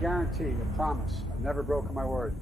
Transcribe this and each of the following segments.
Guarantee, a promise, I've never broken my word.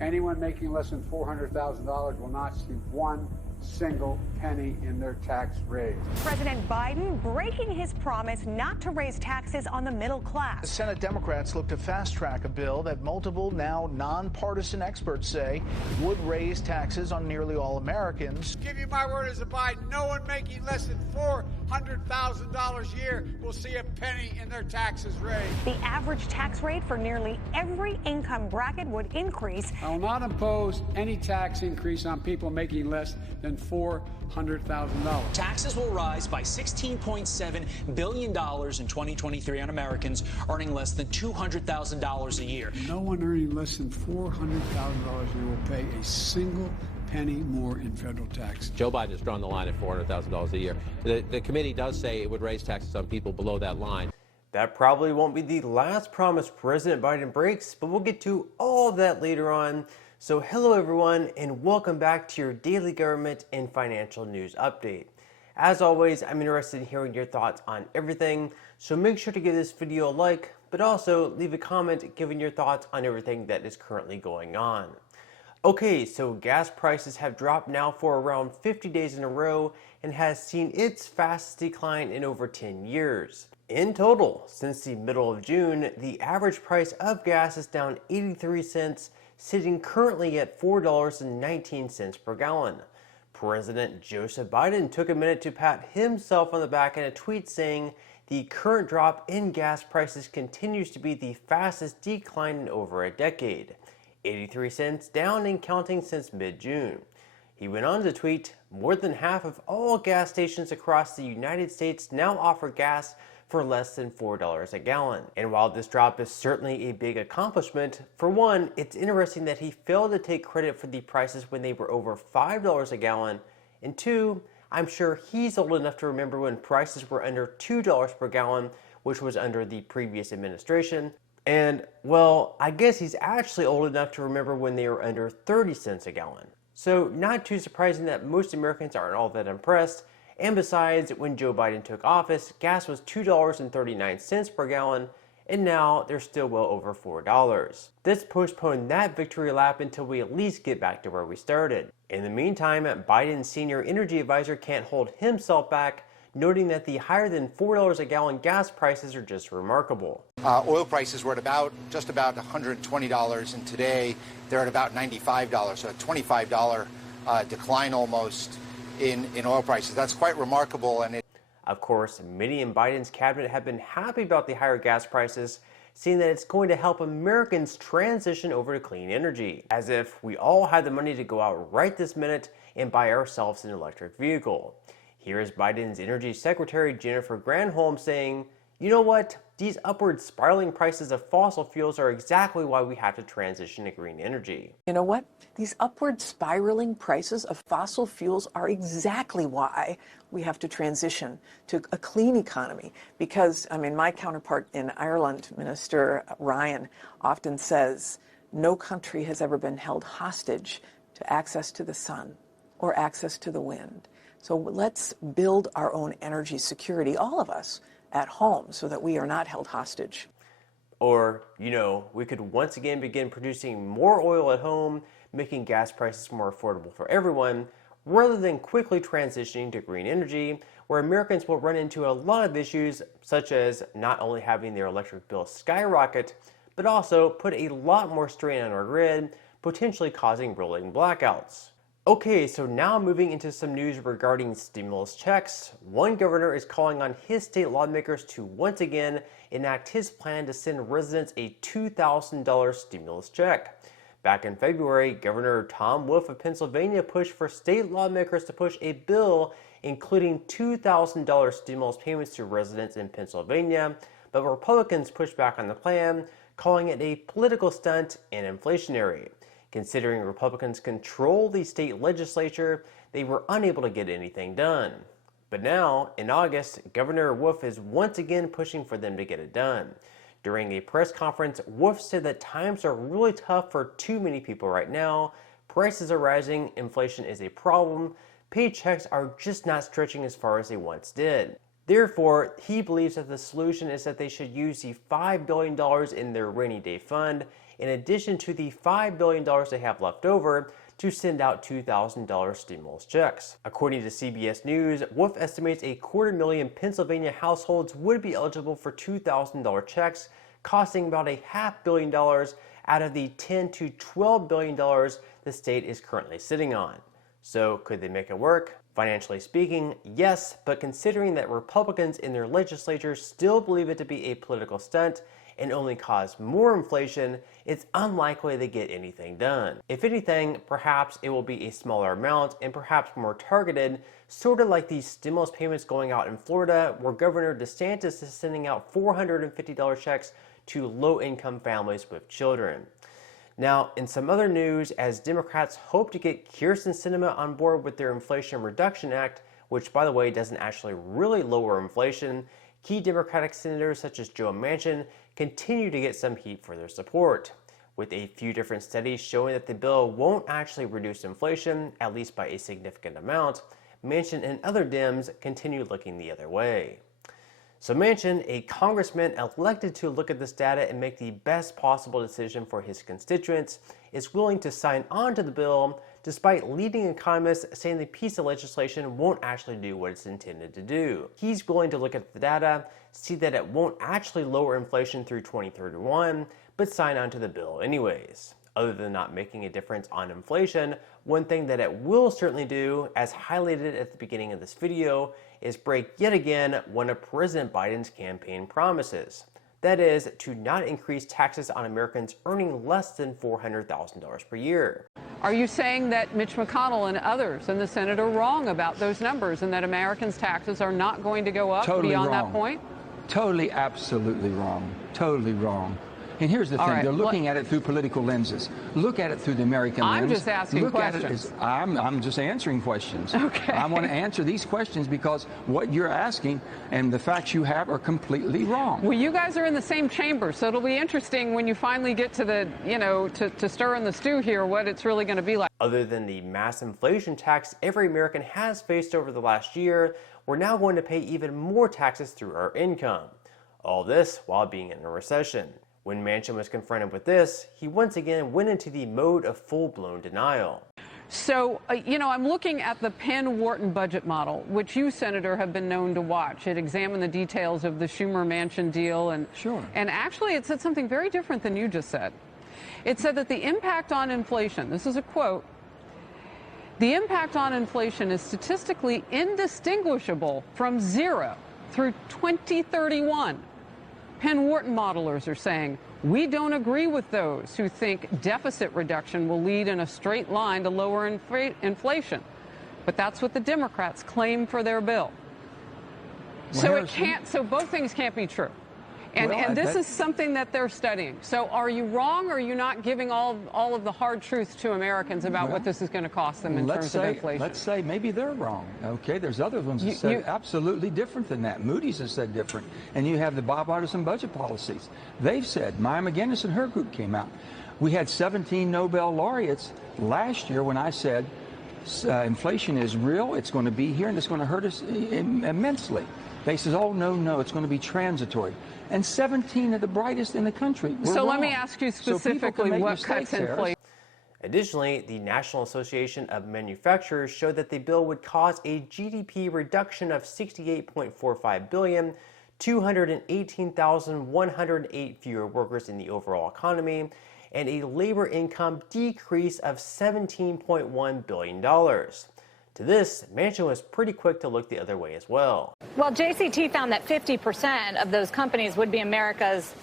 Anyone making less than $400,000 will not see one single penny in their tax raise. President Biden breaking his promise not to raise taxes on the middle class. Senate Democrats look to fast-track a bill that multiple now nonpartisan experts say would raise taxes on nearly all Americans. Give you my word as a Biden, no one making less than $400,000 a year will see a penny in their taxes raised. The average tax rate for nearly every income bracket would increase. I will not impose any tax increase on people making less than $400,000. Taxes will rise by $16.7 billion in 2023 on Americans earning less than $200,000 a year. No one earning less than $400,000 a year will pay a single penny more in federal tax. Joe Biden has drawn the line at $400,000 a year. The committee does say it would raise taxes on people below that line. That probably won't be the last promise President Biden breaks, but we'll get to all of that later on. So hello everyone, and welcome back to your daily government and financial news update. As always, I'm interested in hearing your thoughts on everything, so make sure to give this video a like, but also leave a comment giving your thoughts on everything that is currently going on. Okay, so gas prices have dropped now for around 50 days in a row and has seen its fastest decline in over 10 years. In total, since the middle of June, the average price of gas is down 83 cents, sitting currently at $4.19 per gallon. President Joseph Biden took a minute to pat himself on the back in a tweet saying the current drop in gas prices continues to be the fastest decline in over a decade. 83 cents down and counting since mid-June. He went on to tweet, more than half of all gas stations across the United States now offer gas for less than $4 a gallon. And while this drop is certainly a big accomplishment, for one, it's interesting that he failed to take credit for the prices when they were over $5 a gallon, and two, I'm sure he's old enough to remember when prices were under $2 per gallon, which was under the previous administration. And, well, I guess he's actually old enough to remember when they were under 30 cents a gallon. So not too surprising that most Americans aren't all that impressed. And besides, when Joe Biden took office, gas was $2.39 per gallon, and now they're still well over $4. Let's postpone that victory lap until we at least get back to where we started. In the meantime, Biden's senior energy advisor can't hold himself back, noting that the higher than $4 a gallon gas prices are just remarkable. Oil prices were at just about $120, and today they're at about $95, so a $25 decline almost in oil prices. That's quite remarkable. And of course, many in Biden's cabinet have been happy about the higher gas prices, seeing that it's going to help Americans transition over to clean energy, as if we all had the money to go out right this minute and buy ourselves an electric vehicle. Here is Biden's Energy Secretary Jennifer Granholm saying, you know what? These upward spiraling prices of fossil fuels are exactly why we have to transition to green energy. You know what? These upward spiraling prices of fossil fuels are exactly why we have to transition to a clean economy. Because, I mean, my counterpart in Ireland, Minister Ryan, often says, no country has ever been held hostage to access to the sun or access to the wind. So let's build our own energy security, all of us, at home, so that we are not held hostage. Or, you know, we could once again begin producing more oil at home, making gas prices more affordable for everyone, rather than quickly transitioning to green energy, where Americans will run into a lot of issues, such as not only having their electric bill skyrocket, but also put a lot more strain on our grid, potentially causing rolling blackouts. Okay, so now moving into some news regarding stimulus checks. One governor is calling on his state lawmakers to once again enact his plan to send residents a $2,000 stimulus check. Back in February, Governor Tom Wolf of Pennsylvania pushed for state lawmakers to push a bill including $2,000 stimulus payments to residents in Pennsylvania, but Republicans pushed back on the plan, calling it a political stunt and inflationary. Considering Republicans control the state legislature, they were unable to get anything done. But now, in August, Governor Wolf is once again pushing for them to get it done. During a press conference, Wolf said that times are really tough for too many people right now. Prices are rising, inflation is a problem, paychecks are just not stretching as far as they once did. Therefore, he believes that the solution is that they should use the $5 billion in their rainy day fund, in addition to the $5 billion they have left over, to send out $2,000 stimulus checks. According to CBS News, Wolf estimates 250,000 Pennsylvania households would be eligible for $2,000 checks, costing about $500 million out of the $10 to $12 billion the state is currently sitting on. So could they make it work? Financially speaking, yes, but considering that Republicans in their legislature still believe it to be a political stunt and only cause more inflation, it's unlikely they get anything done. If anything, perhaps it will be a smaller amount and perhaps more targeted, sort of like these stimulus payments going out in Florida, where Governor DeSantis is sending out $450 checks to low-income families with children. Now, in some other news, as Democrats hope to get Kyrsten Sinema on board with their Inflation Reduction Act, which by the way doesn't actually really lower inflation, key Democratic senators such as Joe Manchin continue to get some heat for their support, with a few different studies showing that the bill won't actually reduce inflation, at least by a significant amount. Manchin and other Dems continue looking the other way. So Manchin, a congressman elected to look at this data and make the best possible decision for his constituents, is willing to sign on to the bill despite leading economists saying the piece of legislation won't actually do what it's intended to do. He's willing to look at the data, see that it won't actually lower inflation through 2031, but sign on to the bill anyways. Other than not making a difference on inflation, one thing that it will certainly do, as highlighted at the beginning of this video, is break yet again one of President Biden's campaign promises. That is, to not increase taxes on Americans earning less than $400,000 per year. Are you saying that Mitch McConnell and others in the Senate are wrong about those numbers and that Americans' taxes are not going to go up beyond that point? Totally, absolutely wrong. Totally wrong. And here's the thing, they're looking at it through political lenses. Look at it through the American lens. I'm just asking questions. I'm just answering questions. Okay. I want to answer these questions because what you're asking and the facts you have are completely wrong. Well, you guys are in the same chamber, so it'll be interesting when you finally get to the, to stir in the stew here, what it's really going to be like. Other than the mass inflation tax every American has faced over the last year, we're now going to pay even more taxes through our income. All this while being in a recession. When Manchin was confronted with this, he once again went into the mode of full-blown denial. So, I'm looking at the Penn-Wharton budget model, which you, Senator, have been known to watch. It examined the details of the Schumer-Manchin deal. And actually, it said something very different than you just said. It said that the impact on inflation, this is a quote, the impact on inflation is statistically indistinguishable from zero through 2031. Penn-Wharton modelers are saying, we don't agree with those who think deficit reduction will lead in a straight line to lower inflation. But that's what the Democrats claim for their bill. Well, So both things can't be true. And this is something that they're studying. So are you wrong, or are you not giving all of the hard truths to Americans about what this is going to cost them in terms of inflation? Let's say maybe they're wrong. Okay, there's other ones that said absolutely different than that. Moody's has said different. And you have the bipartisan budget policies. They've said, Maya McGinnis and her group came out. We had 17 Nobel laureates last year when I said inflation is real, it's going to be here, and it's going to hurt us immensely. They says, oh, no, it's going to be transitory. And 17 of the brightest in the country were wrong. Let me ask you specifically what cuts inflation. Additionally, the National Association of Manufacturers showed that the bill would cause a GDP reduction of $68.45 billion, 218,108 fewer workers in the overall economy, and a labor income decrease of $17.1 billion. To this, Manchin was pretty quick to look the other way as well. Well, JCT found that 50% of those companies would be America's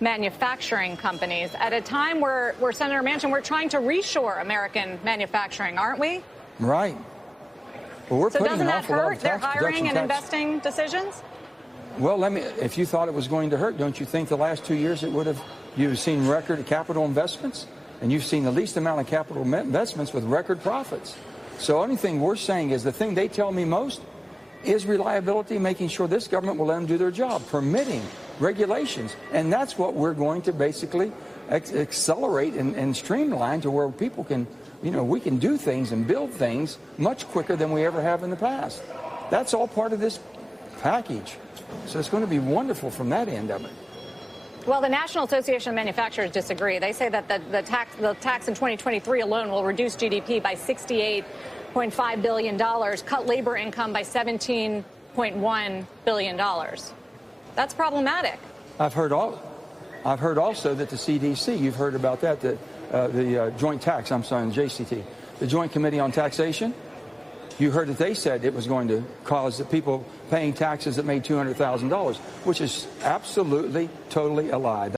manufacturing companies at a time where Senator Manchin, we're trying to reshore American manufacturing, aren't we? Right. Well, we're so putting doesn't an that awful lot hurt of their tax hiring and investing decisions? Well, if you thought it was going to hurt, don't you think the last 2 years you've seen record capital investments, and you've seen the least amount of capital investments with record profits. So the only thing we're saying is the thing they tell me most is reliability, making sure this government will let them do their job, permitting, regulations. And that's what we're going to basically accelerate and streamline to where people can, we can do things and build things much quicker than we ever have in the past. That's all part of this package. So it's going to be wonderful from that end of it. Well, the National Association of Manufacturers disagree. They say that the tax in 2023 alone will reduce GDP by $68.5 billion, cut labor income by $17.1 billion. That's problematic. I've heard also that the CDC, you've heard about that, the Joint Tax, I'm sorry, the JCT, the Joint Committee on Taxation. You heard that they said it was going to cause the people paying taxes that made $200,000, which is absolutely, totally a lie.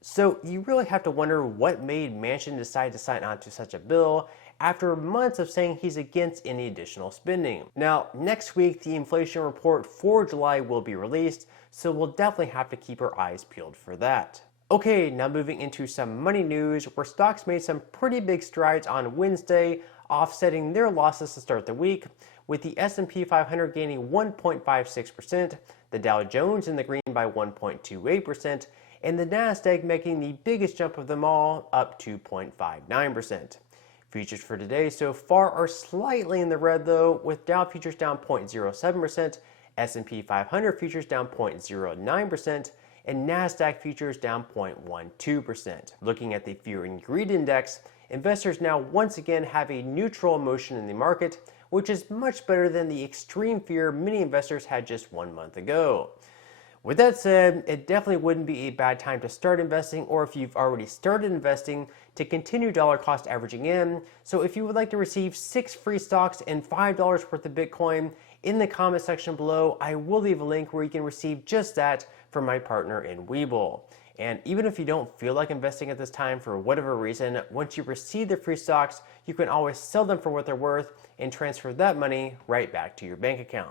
So you really have to wonder what made Manchin decide to sign on to such a bill after months of saying he's against any additional spending. Now, next week, the inflation report for July will be released, so we'll definitely have to keep our eyes peeled for that. Okay, now moving into some money news, where stocks made some pretty big strides on Wednesday, offsetting their losses to start the week, with the S&P 500 gaining 1.56%, the Dow Jones in the green by 1.28%, and the Nasdaq making the biggest jump of them all, up 2.59%. Futures for today so far are slightly in the red though, with Dow futures down 0.07%, S&P 500 futures down 0.09%, and Nasdaq futures down 0.12%. Looking at the Fear and Greed Index, investors now once again have a neutral emotion in the market, which is much better than the extreme fear many investors had just 1 month ago. With that said, it definitely wouldn't be a bad time to start investing, or if you've already started investing, to continue dollar cost averaging in. So if you would like to receive 6 free stocks and $5 worth of Bitcoin, in the comment section below, I will leave a link where you can receive just that from my partner in Webull. And even if you don't feel like investing at this time for whatever reason, once you receive the free stocks, you can always sell them for what they're worth and transfer that money right back to your bank account.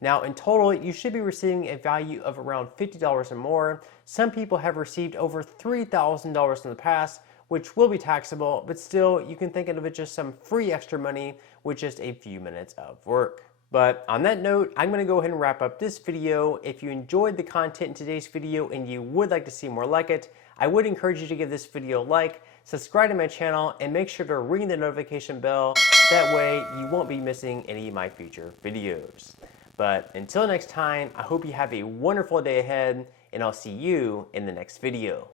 Now, in total, you should be receiving a value of around $50 or more. Some people have received over $3,000 in the past, which will be taxable, but still, you can think of it just some free extra money with just a few minutes of work. But on that note, I'm going to go ahead and wrap up this video. If you enjoyed the content in today's video and you would like to see more like it, I would encourage you to give this video a like, subscribe to my channel, and make sure to ring the notification bell. That way, you won't be missing any of my future videos. But until next time, I hope you have a wonderful day ahead, and I'll see you in the next video.